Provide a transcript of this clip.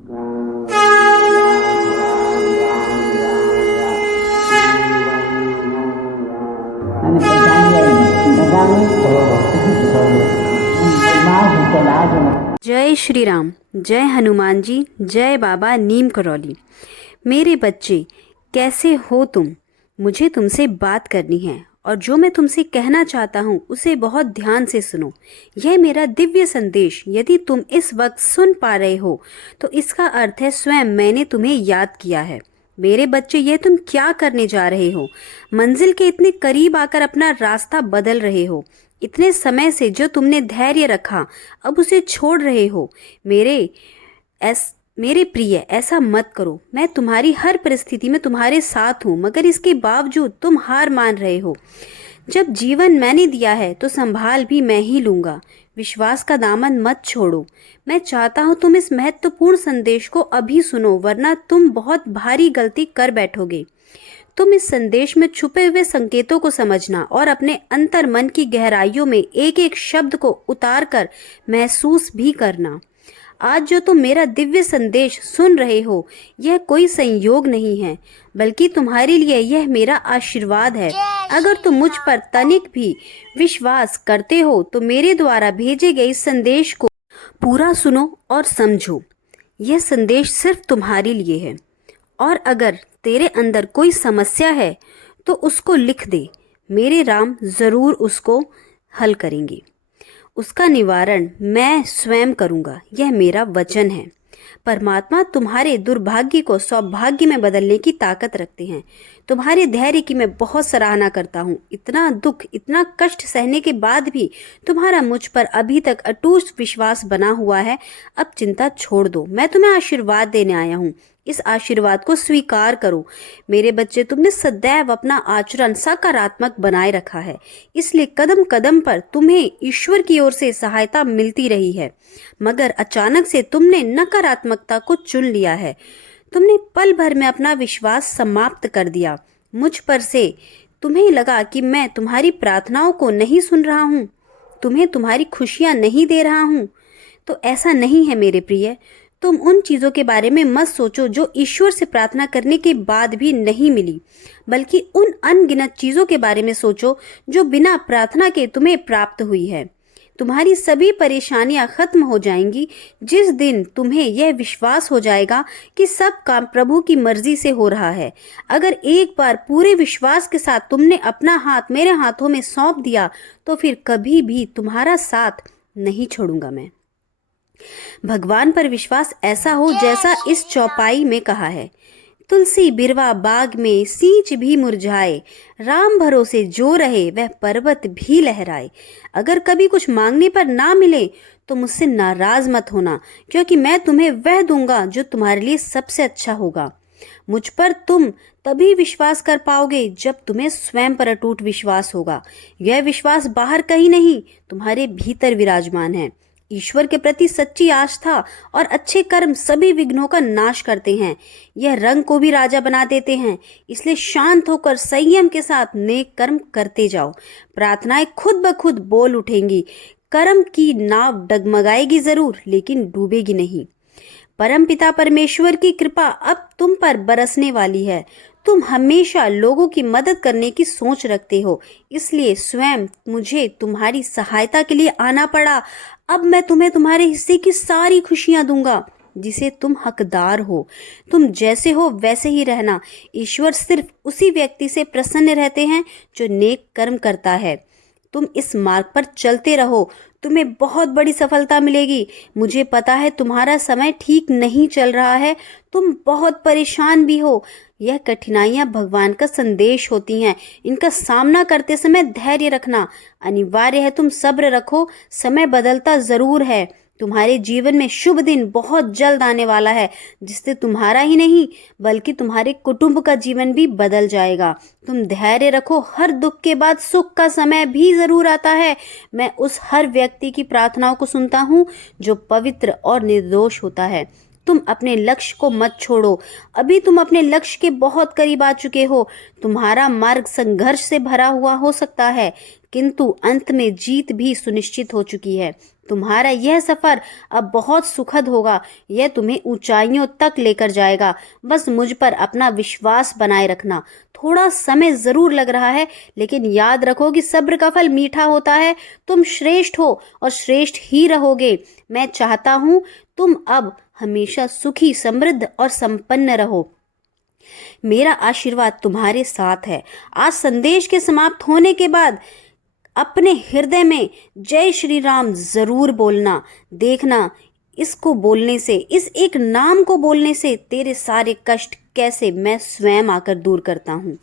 અને બધાને माँ चला जो। जय श्री राम, जय हनुमान जी, जय बाबा नीम करौली। मेरे बच्चे, कैसे हो तुम? मुझे तुमसे बात करनी है और जो मैं तुमसे कहना चाहता हूँ उसे बहुत ध्यान से सुनो। यह मेरा दिव्य संदेश यदि तुम इस वक्त सुन पा रहे हो तो इसका अर्थ है स्वयं मैंने तुम्हें याद किया है। मेरे बच्चे, यह तुम क्या करने जा रहे हो? मंजिल के इतने करीब आकर अपना रास्ता बदल रहे हो। इतने समय से जो तुमने धैर्य रखा अब उसे छोड़ रहे हो। मेरे प्रिय, ऐसा मत करो। मैं तुम्हारी हर परिस्थिति में तुम्हारे साथ हूँ, मगर इसके बावजूद तुम हार मान रहे हो। जब जीवन मैंने दिया है तो संभाल भी मैं ही लूँगा। विश्वास का दामन मत छोड़ो। मैं चाहता हूँ तुम इस महत्वपूर्ण संदेश को अभी सुनो, वरना तुम बहुत भारी गलती कर बैठोगे। तुम इस संदेश में छुपे हुए संकेतों को समझना और अपने अंतर मन की गहराइयों में एक एक शब्द को उतार कर महसूस भी करना। आज जो तुम मेरा दिव्य संदेश सुन रहे हो यह कोई संयोग नहीं है, बल्कि तुम्हारे लिए यह मेरा आशीर्वाद है। अगर तुम मुझ पर तनिक भी विश्वास करते हो तो मेरे द्वारा भेजे गए इस संदेश को पूरा सुनो और समझो। यह संदेश सिर्फ तुम्हारे लिए है और अगर तेरे अंदर कोई समस्या है तो उसको लिख दे। मेरे राम जरूर उसको हल करेंगे। उसका निवारण मैं स्वयं करूंगा, यह मेरा वचन है। परमात्मा तुम्हारे दुर्भाग्य को सौभाग्य में बदलने की ताकत रखते हैं। तुम्हारे धैर्य की मैं बहुत सराहना करता हूँ। इतना दुख, इतना कष्ट सहने के बाद भी तुम्हारा मुझ पर अभी तक अटूट विश्वास बना हुआ है। अब चिंता छोड़ दो, मैं तुम्हें आशीर्वाद देने आया हूँ। इस आशीर्वाद को स्वीकार करो। मेरे बच्चे, तुमने सदैव अपना आचरण सकारात्मक बनाए रखा है, इसलिए कदम कदम पर तुम्हें ईश्वर की ओर से सहायता मिलती रही है। मगर अचानक से तुमने नकारात्मकता को चुन लिया है। तुमने पल भर में अपना विश्वास समाप्त कर दिया मुझ पर से। तुम्हें लगा कि मैं तुम्हारी प्रार्थनाओं को नहीं सुन रहा हूँ, तुम्हें तुम्हारी खुशियाँ नहीं दे रहा हूँ। तो ऐसा नहीं है मेरे प्रिय। तुम उन चीज़ों के बारे में मत सोचो जो ईश्वर से प्रार्थना करने के बाद भी नहीं मिली, बल्कि उन अनगिनत चीज़ों के बारे में सोचो जो बिना प्रार्थना के तुम्हें प्राप्त हुई है। तुम्हारी सभी परेशानियां खत्म हो जाएंगी जिस दिन तुम्हें यह विश्वास हो जाएगा कि सब काम प्रभु की मर्जी से हो रहा है। अगर एक बार पूरे विश्वास के साथ तुमने अपना हाथ मेरे हाथों में सौंप दिया तो फिर कभी भी तुम्हारा साथ नहीं छोड़ूंगा मैं। भगवान पर विश्वास ऐसा हो जैसा इस चौपाई में कहा है, तुलसी बिरवा बाग में सींच भी मुरझाए, राम भरोसे जो रहे वह पर्वत भी लहराए। अगर कभी कुछ मांगने पर ना मिले तो मुझसे नाराज मत होना, क्योंकि मैं तुम्हें वह दूंगा जो तुम्हारे लिए सबसे अच्छा होगा। मुझ पर तुम तभी विश्वास कर पाओगे जब तुम्हें स्वयं पर अटूट विश्वास होगा। यह विश्वास बाहर कहीं नहीं, तुम्हारे भीतर विराजमान है। ईश्वर के प्रति सच्ची आस्था और अच्छे कर्म सभी विघ्नों का नाश करते हैं। यह रंग को भी राजा बना देते हैं। इसलिए शांत होकर संयम के साथ नेक कर्म करते जाओ। प्रार्थनाएं खुद ब खुद बोल उठेंगी। कर्म की नाव डगमगाएगी जरूर, लेकिन डूबेगी नहीं। परमपिता परमेश्वर की कृपा अब तुम पर बरसने वाली है। तुम हमेशा लोगों की मदद करने की सोच रखते हो, इसलिए स्वयं मुझे तुम्हारी सहायता के लिए आना पड़ा। अब मैं तुम्हें तुम्हारे हिस्से की सारी खुशियां दूंगा जिसे तुम हकदार हो। तुम जैसे हो वैसे ही रहना। ईश्वर सिर्फ उसी व्यक्ति से प्रसन्न रहते हैं जो नेक कर्म करता है। तुम इस मार्ग पर चलते रहो, तुम्हें बहुत बड़ी सफलता मिलेगी। मुझे पता है तुम्हारा समय ठीक नहीं चल रहा है, तुम बहुत परेशान भी हो। यह कठिनाइयां भगवान का संदेश होती हैं। इनका सामना करते समय धैर्य रखना अनिवार्य है। तुम सब्र रखो, समय बदलता जरूर है। तुम्हारे जीवन में शुभ दिन बहुत जल्द आने वाला है, जिससे तुम्हारा ही नहीं बल्कि तुम्हारे कुटुंब का जीवन भी बदल जाएगा। तुम धैर्य रखो, हर दुख के बाद सुख का समय भी जरूर आता है। मैं उस हर व्यक्ति की प्रार्थनाओं को सुनता हूँ जो पवित्र और निर्दोष होता है। तुम अपने लक्ष्य को मत छोड़ो। अभी तुम अपने लक्ष्य के बहुत करीब आ चुके हो। तुम्हारा मार्ग संघर्ष से भरा हुआ हो सकता है, किंतु अंत में जीत भी सुनिश्चित हो चुकी है। तुम्हारा यह सफर अब बहुत सुखद होगा, यह तुम्हें ऊंचाइयों तक लेकर जाएगा। बस मुझ पर अपना विश्वास बनाए रखना। थोड़ा समय जरूर लग रहा है, लेकिन याद रखो कि सब्र का फल मीठा होता है। तुम श्रेष्ठ हो और श्रेष्ठ ही रहोगे। मैं चाहता हूँ तुम अब हमेशा सुखी, समृद्ध और संपन्न रहो। मेरा आशीर्वाद तुम्हारे साथ है। आज संदेश के समाप्त होने के बाद अपने हृदय में जय श्री राम जरूर बोलना। देखना, इसको बोलने से, इस एक नाम को बोलने से तेरे सारे कष्ट कैसे मैं स्वयं आकर दूर करता हूँ।